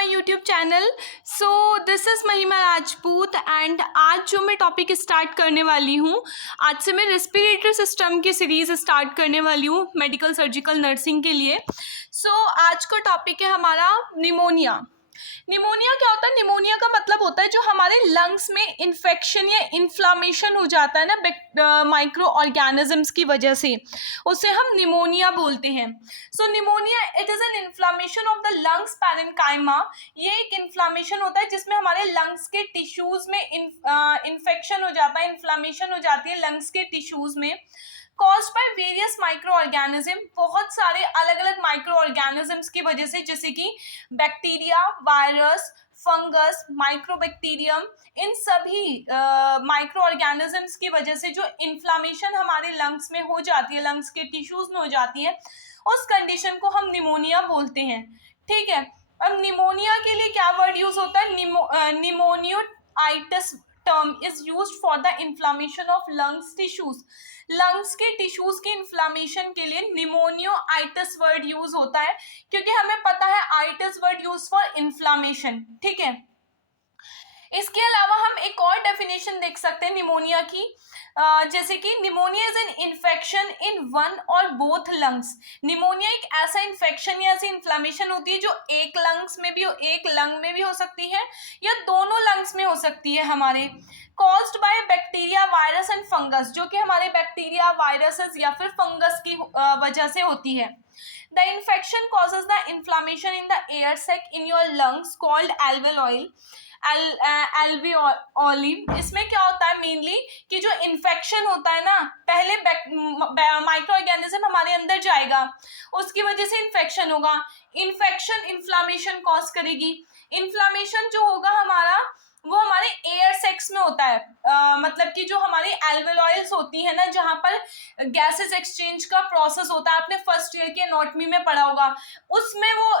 My YouTube channel. This is महिमा Rajput and आज जो मैं टॉपिक स्टार्ट करने वाली हूँ, आज से मैं रेस्पिरेटरी सिस्टम की सीरीज़ स्टार्ट करने वाली हूँ मेडिकल सर्जिकल नर्सिंग के लिए। आज का टॉपिक है हमारा निमोनिया। निमोनिया क्या होता है? निमोनिया का मतलब होता है जो हमारे लंग्स में इन्फेक्शन या इन्फ्लामेशन हो जाता है ना माइक्रो ऑर्गेनिजम्स की वजह से, उसे हम निमोनिया बोलते हैं। Pneumonia it is an inflammation of the lungs parenchyma. ये एक इन्फ्लामेशन होता है जिसमें हमारे लंग्स के टिश्यूज में इन्फेक्शन हो जाता है, इन्फ्लामेशन हो जाती है लंग्स के टिश्यूज में, caused by various micro organism. बहुत सारे अलग अलग माइक्रो ऑर्गेनिजम्स की वजह से, जैसे कि बैक्टीरिया, वायरस, फंगस, माइक्रोबैक्टीरियम, इन सभी माइक्रो ऑर्गेनिजम्स की वजह से जो इन्फ्लामेशन हमारे लंग्स में हो जाती है, लंग्स के टिश्यूज में हो जाती है, उस कंडीशन को हम निमोनिया बोलते हैं। ठीक है, अब निमोनिया के लिए क्या वर्ड यूज होता है? निमोनियोआइटिस term is used for the inflammation of lungs tissues। Lungs के टिश्यूज की इन्फ्लामेशन के लिए निमोनियोआइटिस वर्ड यूज होता है, क्योंकि हमें पता है itis word use for inflammation. ठीक है, इसके अलावा हम एक और डेफिनेशन देख सकते हैं निमोनिया की, जैसे कि pneumonia is an infection in one और बोथ लंग्स। निमोनिया एक ऐसा इन्फेक्शन या ऐसी इन्फ्लामेशन होती है जो एक लंग्स में भी हो, एक लंग में भी हो सकती है या दोनों लंग्स में हो सकती है हमारे, caused by bacteria, virus and fungus, जो कि हमारे बैक्टीरिया, वायरसेस या फिर फंगस की वजह से होती है। The infection causes the inflammation in the air sac in your lungs called alveoli। Alveoli, इसमें क्या होता है मेनली कि जो इन्फेक्शन होता है ना, पहले माइक्रो ऑर्गेनिज्म हमारे अंदर जाएगा, उसकी वजह से इन्फेक्शन होगा, इन्फेक्शन इन्फ्लामेशन कॉज करेगी। इन्फ्लामेशन जो होगा हमारा, वो हमारे एयर सेक्स में होता है, मतलब कि जो हमारी एल्वेलॉइल्स होती है ना, जहाँ पर गैसेस एक्सचेंज का प्रोसेस होता है, आपने फर्स्ट ईयर के एनाटॉमी में पढ़ा होगा, उसमें वो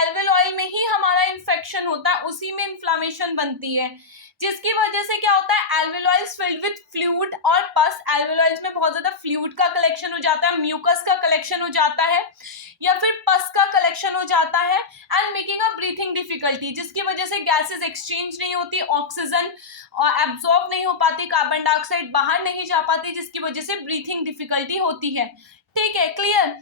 एल्वेलॉइल में ही हमारा इन्फेक्शन होता है, उसी में इन्फ्लामेशन बनती है, जिसकी वजह से क्या होता है, एल्वेलॉइल्स फिल्ड विथ फ्लूइड और पस। एल्वेलॉइल्स में बहुत ज्यादा फ्लूइड का कलेक्शन हो जाता है, म्यूकस का कलेक्शन हो जाता है या फिर पस का कलेक्शन हो जाता है, and making a breathing difficulty, जिसकी वजह से गैसेस एक्सचेंज नहीं होती, ऑक्सीजन एब्जॉर्ब नहीं हो पाती, कार्बन डाइऑक्साइड बाहर नहीं जा पाती, जिसकी वजह से ब्रीथिंग डिफिकल्टी होती है। ठीक है, क्लियर?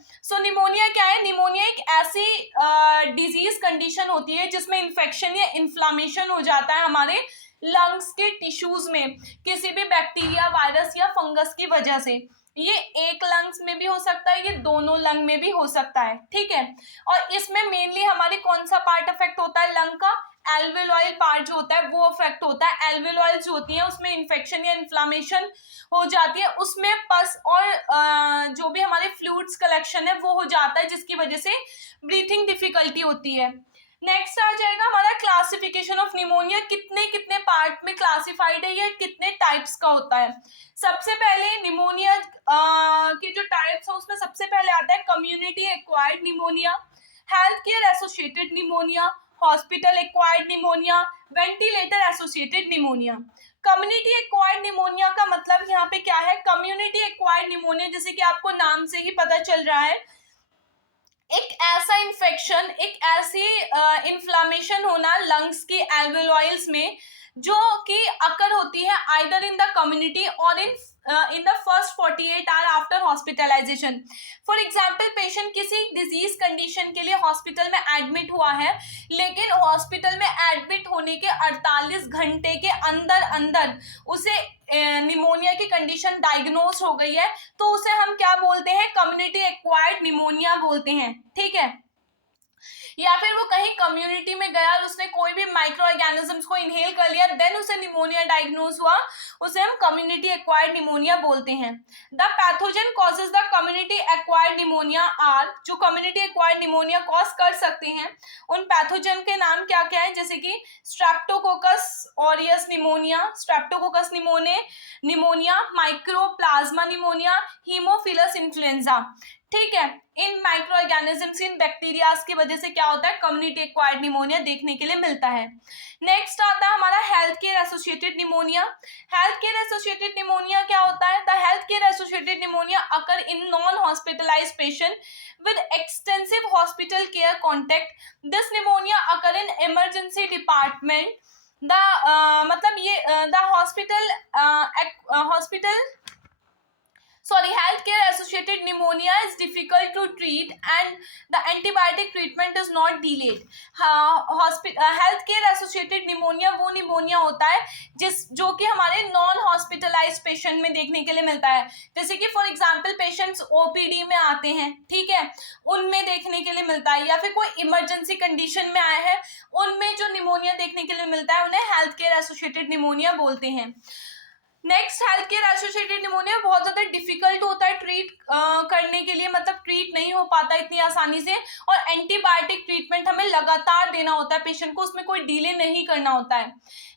निमोनिया क्या है? निमोनिया एक ऐसी डिजीज कंडीशन होती है जिसमें इन्फेक्शन या इन्फ्लामेशन हो जाता है हमारे लंग्स के टिश्यूज में, किसी भी बैक्टीरिया, वायरस या फंगस की वजह से। ये एक लंग्स में भी हो सकता है, ये दोनों लंग में भी हो सकता है। ठीक है, और इसमें मेनली हमारे कौन सा पार्ट अफेक्ट होता है लंग का? एल्वेलॉइल पार्ट जो होता है वो अफेक्ट होता है। एल्वेलॉइल जो होती है उसमें इन्फेक्शन या इन्फ्लामेशन हो जाती है, उसमें पस और जो भी हमारे फ्लूइड्स कलेक्शन है वो हो जाता है, जिसकी वजह से ब्रीथिंग डिफिकल्टी होती है। नेक्स्ट आ जाएगा हमारा क्लासिफिकेशन ऑफ निमोनिया। कितने कितने पार्ट में क्लासिफाइड है, ये कितने टाइप्स का होता है? सबसे पहले निमोनिया के जो टाइप्स है उसमें सबसे पहले आता है community acquired pneumonia, health care associated pneumonia, hospital acquired pneumonia, ventilator associated pneumonia. Community acquired pneumonia का मतलब यहाँ पे क्या है? कम्युनिटी एक्वायर्ड निमोनिया, जैसे कि आपको नाम से ही पता चल रहा है, एक ऐसा इन्फेक्शन, एक ऐसी इन्फ्लामेशन होना लंग्स की एल्वेलॉइल्स में जो कि अकर होती है आइदर इन द कम्युनिटी और in the first 48 hour after hospitalisation. For example, patient किसी डिजीज कंडीशन के लिए हॉस्पिटल में एडमिट हुआ है, लेकिन हॉस्पिटल में एडमिट होने के 48 घंटे के अंदर अंदर उसे निमोनिया की कंडीशन डायग्नोज हो गई है, तो उसे हम क्या बोलते हैं? कम्युनिटी एक्वायर्ड निमोनिया बोलते हैं। ठीक है, या फिर वो कहीं कम्युनिटी में गया और उसने कोई भी माइक्रो ऑर्गेनिजम्स को इनहेल कर लिया, देन उसे निमोनिया डायग्नोज हुआ, उसे हम कम्युनिटी एक्वायर्ड निमोनिया बोलते हैं। The pathogen causes the community acquired pneumonia are, जो कम्युनिटी एक्वायर्ड निमोनिया कॉज कर सकते हैं उन पैथोजन के नाम क्या क्या है? जैसे कि Streptococcus aureus pneumonia, Streptococcus pneumonia, mycoplasma pneumonia, Haemophilus influenza. ठीक है। इन माइक्रो ऑर्गेनिजम्स, इन बैक्टीरियाज की वजह से क्या होता है, कम्युनिटी एक्वायर्ड निमोनिया देखने के लिए मिलता है। नेक्स्ट आता है हमारा health care associated pneumonia. Health care associated pneumonia क्या होता है, the health care associated pneumonia occur in non hospitalised patient with extensive hospital care contact. This pneumonia occur in emergency department. The मतलब ये the hospital healthcare associated pneumonia is difficult to treat and the antibiotic treatment is not delayed. Health care associated pneumonia वो pneumonia होता है जो कि हमारे non hospitalise patient में देखने के लिए मिलता है। जैसे कि फॉर एग्जांपल पेशेंट्स ओपीडी में आते हैं, ठीक है, उनमें देखने के लिए मिलता है, या फिर कोई इमरजेंसी कंडीशन में आए हैं उनमें जो निमोनिया देखने के लिए मिलता है उन्हें हेल्थ केयर एसोसिएटेड निमोनिया बोलते हैं। Next, health care associated pneumonia बहुत ज़्यादा डिफिकल्ट होता है ट्रीट करने के लिए, मतलब ट्रीट नहीं हो पाता इतनी आसानी से, और एंटीबायोटिक ट्रीटमेंट हमें लगातार देना होता है पेशेंट को, उसमें कोई डिले नहीं करना होता है।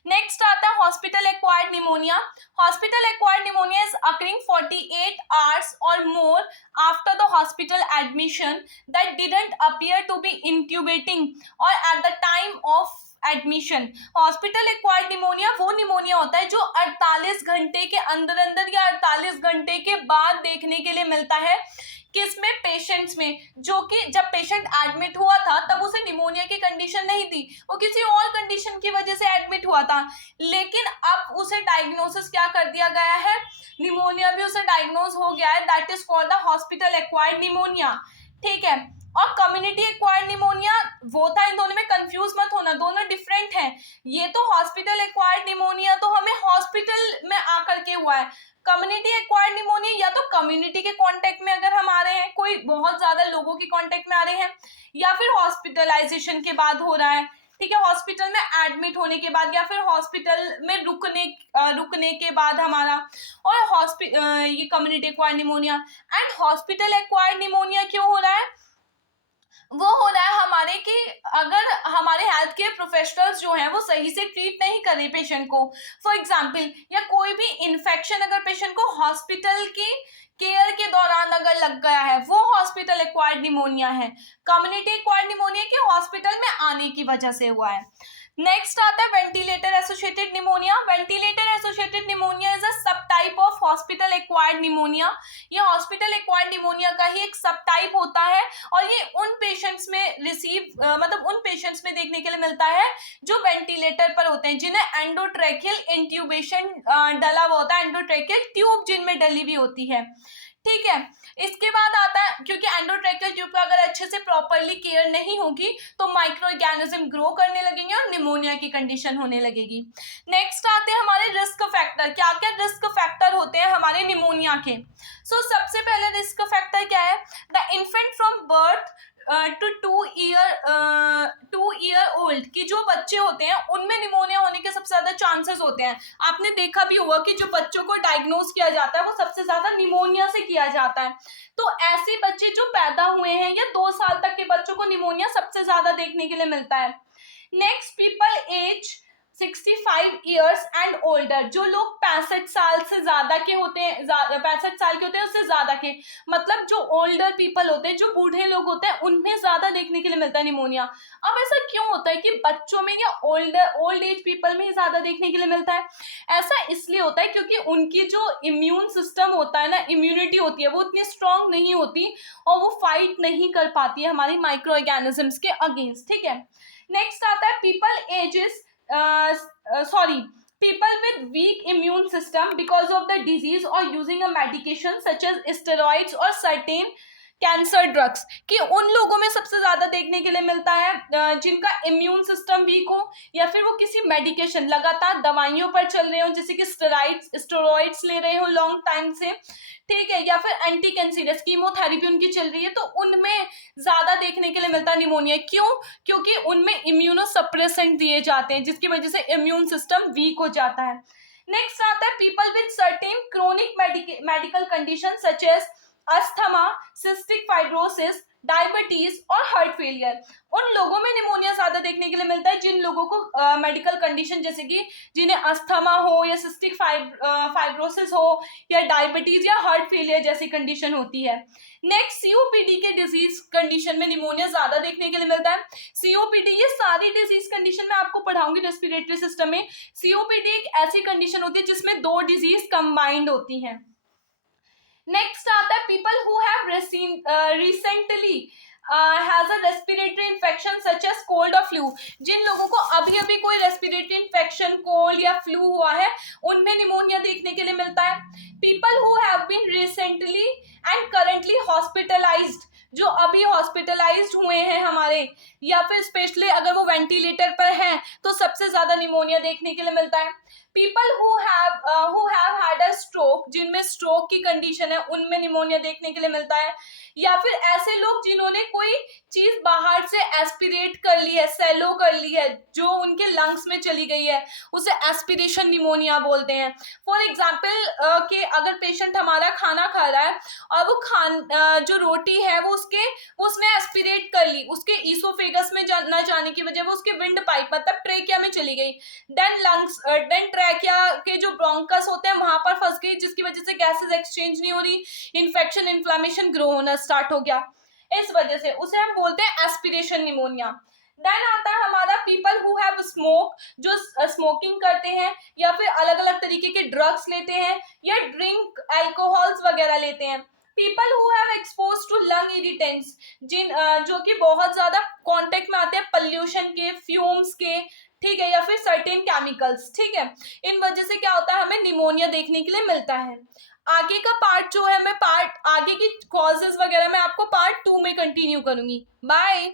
नेक्स्ट आता है hospital acquired pneumonia. Hospital acquired pneumonia is occurring 48 hours or more after the hospital admission that didn't appear to be intubating or at the time of admission. Hospital acquired pneumonia वो pneumonia होता है जो 48 घंटे के अंदर अंदर या 48 घंटे के बाद देखने के लिए मिलता है। किसमें, पेशेंट्स में, जो कि जब पेशेंट एडमिट हुआ था तब उसे निमोनिया की कंडीशन नहीं थी, वो किसी और कंडीशन की वजह से एडमिट हुआ था, लेकिन अब उसे डायग्नोसिस क्या कर दिया गया है, निमोनिया भी उसे डायग्नोज हो गया है, that is called the hospital acquired pneumonia. ठीक है, और कम्युनिटी एक्वायर्ड निमोनिया वो था, इन दोनों में कंफ्यूज मत होना, दोनों डिफरेंट हैं। ये तो हॉस्पिटल एक्वायर्ड निमोनिया तो हमें हॉस्पिटल में आकर के हुआ है, कम्युनिटी एक्वायर्ड निमोनिया या तो कम्युनिटी के कांटेक्ट में अगर हम आ रहे हैं, कोई बहुत ज्यादा लोगों के कांटेक्ट में आ रहे हैं, या फिर हॉस्पिटलाइजेशन के बाद हो रहा है, ठीक है, हॉस्पिटल में एडमिट होने के बाद या फिर हॉस्पिटल में रुकने के बाद हमारा, और ये community acquired pneumonia. And hospital acquired pneumonia क्यों हो रहा है, वो हो रहा है हमारे कि अगर हमारे हेल्थ केयर प्रोफेशनल्स जो हैं वो सही से ट्रीट नहीं कर रहे पेशेंट को, फॉर एग्जांपल, या कोई भी इन्फेक्शन अगर पेशेंट को हॉस्पिटल की केयर के दौरान अगर लग गया है, वो हॉस्पिटल एक्वायर्ड निमोनिया है। कम्युनिटी एक्वायर्ड निमोनिया के हॉस्पिटल में आने की वजह से हुआ है। नेक्स्ट आता है ventilator associated pneumonia. Ventilator associated pneumonia is a subtype of hospital acquired pneumonia. ये हॉस्पिटल एक्वायर्ड निमोनिया का ही एक सब टाइप होता है, और ये उन पेशेंट्स में मतलब उन पेशेंट्स में देखने के लिए मिलता है जो वेंटिलेटर पर होते हैं, जिन्हें एंडोट्रेकियल इंट्यूबेशन डला हुआ होता है, एंडोट्रेकियल ट्यूब जिनमें डली हुई होती है। ठीक है, इसके बाद आता है, क्योंकि एंडोट्रेकियल ट्यूब का अगर अच्छे से प्रॉपरली केयर नहीं होगी तो माइक्रो ऑर्गेनिज्म ग्रो करने लगेंगे और निमोनिया की कंडीशन होने लगेगी। नेक्स्ट आते हैं हमारे रिस्क फैक्टर। क्या क्या रिस्क फैक्टर होते हैं हमारे निमोनिया के। सबसे पहले रिस्क फैक्टर क्या है, the infant from birth to 2 year old, की जो बच्चे होते हैं उनमें निमोनिया होने के सबसे ज्यादा चांसेस होते हैं। आपने देखा भी होगा कि जो बच्चों को डायग्नोज किया जाता है वो सबसे ज्यादा निमोनिया से किया जाता है। तो ऐसे बच्चे जो पैदा हुए हैं या 2 साल तक के बच्चों को निमोनिया सबसे ज्यादा देखने के लिए मिलता है। Next, people age 65 years and older, जो लोग 65 साल से ज्यादा के होते हैं, 65 साल के होते हैं, उससे ज्यादा के, मतलब जो ओल्डर पीपल होते हैं, जो बूढ़े लोग होते हैं, उनमें ज्यादा देखने के लिए मिलता है निमोनिया। अब ऐसा क्यों होता है कि बच्चों में या ओल्ड एज पीपल में ही ज्यादा देखने के लिए मिलता है? ऐसा इसलिए होता है क्योंकि उनकी जो इम्यून सिस्टम होता है ना, इम्यूनिटी होती है, वो इतनी स्ट्रांग नहीं होती और वो फाइट नहीं कर पाती है हमारी माइक्रो ऑर्गेनिजम्स के अगेंस्ट। ठीक है, नेक्स्ट आता है people with weak immune system because of the disease or using a medication such as steroids or certain cancer drugs, कि उन लोगों में सबसे ज्यादा देखने के लिए मिलता है जिनका इम्यून सिस्टम वीक हो, या फिर वो किसी मेडिकेशन, लगातार दवाइयों पर चल रहे हो, जैसे कि स्टेरॉइड्स ले रहे हो लॉन्ग टाइम से, ठीक है, या फिर एंटी कैंसरियस कीमोथेरेपी उनकी चल रही है, तो उनमें ज्यादा देखने के लिए मिलता है निमोनिया। क्यों? क्योंकि उनमें इम्यूनोसप्रेसेंट दिए जाते हैं, जिसकी वजह से इम्यून सिस्टम वीक हो जाता है। नेक्स्ट आता है people with certain chronic medical condition such as asthma, cystic fibrosis, diabetes और हार्ट फेलियर। उन लोगों में निमोनिया ज्यादा देखने के लिए मिलता है जिन लोगों को मेडिकल कंडीशन जैसे कि जिन्हें अस्थमा हो या सिस्टिक फाइब्रोसिस हो या डायबिटीज या हार्ट फेलियर जैसी कंडीशन होती है। नेक्स्ट सीओपीडी के डिजीज कंडीशन में निमोनिया ज्यादा देखने के लिए मिलता है। सीओपीडी, ये सारी डिजीज कंडीशन में आपको पढ़ाऊंगी रेस्पिरेटरी सिस्टम में। सीओपीडी एक ऐसी कंडीशन होती है जिसमें दो डिजीज कंबाइंड होती हैं। नेक्स्ट आता है people who have recently has a respiratory infection such as cold और फ्लू। जिन लोगों को अभी अभी कोई रेस्पिरेटरी इन्फेक्शन, कोल्ड या फ्लू हुआ है, उनमें निमोनिया देखने के लिए मिलता है। People who have been recently and currently hospitalised, जो अभी हॉस्पिटलाइज्ड हुए हैं हमारे, या फिर स्पेशली अगर वो वेंटिलेटर पर हैं तो सबसे ज्यादा निमोनिया देखने के लिए मिलता है। People who have had a stroke, जिनमें स्ट्रोक की कंडीशन है, उनमें निमोनिया देखने के लिए मिलता है। या फिर ऐसे लोग जिन्होंने कोई चीज बाहर से एस्पिरेट कर ली है, सेलो कर ली है, जो उनके लंग्स में चली गई है, उसे एस्पिरेशन निमोनिया बोलते हैं। फॉर एग्जाम्पल कि अगर पेशेंट हमारा खाना खा रहा है और वो जो रोटी है वो उसने एस्पिरेट कर ली, उसके ईसोफेगस में न जाने की वजह वो उसके विंड पाइप मतलब ट्रेकिया में चली गई, देन ट्रेकिया के जो ब्रोंकस होते हैं वहां पर फंस गई, जिसकी वजह से गैसेस एक्सचेंज नहीं हो रही, इन्फेक्शन इन्फ्लामेशन ग्रो होना स्टार्ट हो गया। इस वजह से उसे हम बोलते हैं एस्पिरेशन निमोनिया। देन आता है हमारा पीपल हु हैव स्मोक, जो स्मोकिंग करते हैं या फिर अलग अलग तरीके के ड्रग्स लेते हैं या ड्रिंक अल्कोहल्स वगैरह लेते हैं। People who have expose to lung irritants, जो कि बहुत ज्यादा कांटेक्ट में आते हैं पॉल्यूशन के, फ्यूम्स के, ठीक है, या फिर सर्टेन केमिकल्स, ठीक है। इन वजह से क्या होता है, हमें निमोनिया देखने के लिए मिलता है। आगे का पार्ट जो है मैं आगे की कॉजेज वगैरह मैं आपको पार्ट 2 में कंटिन्यू करूंगी। बाय।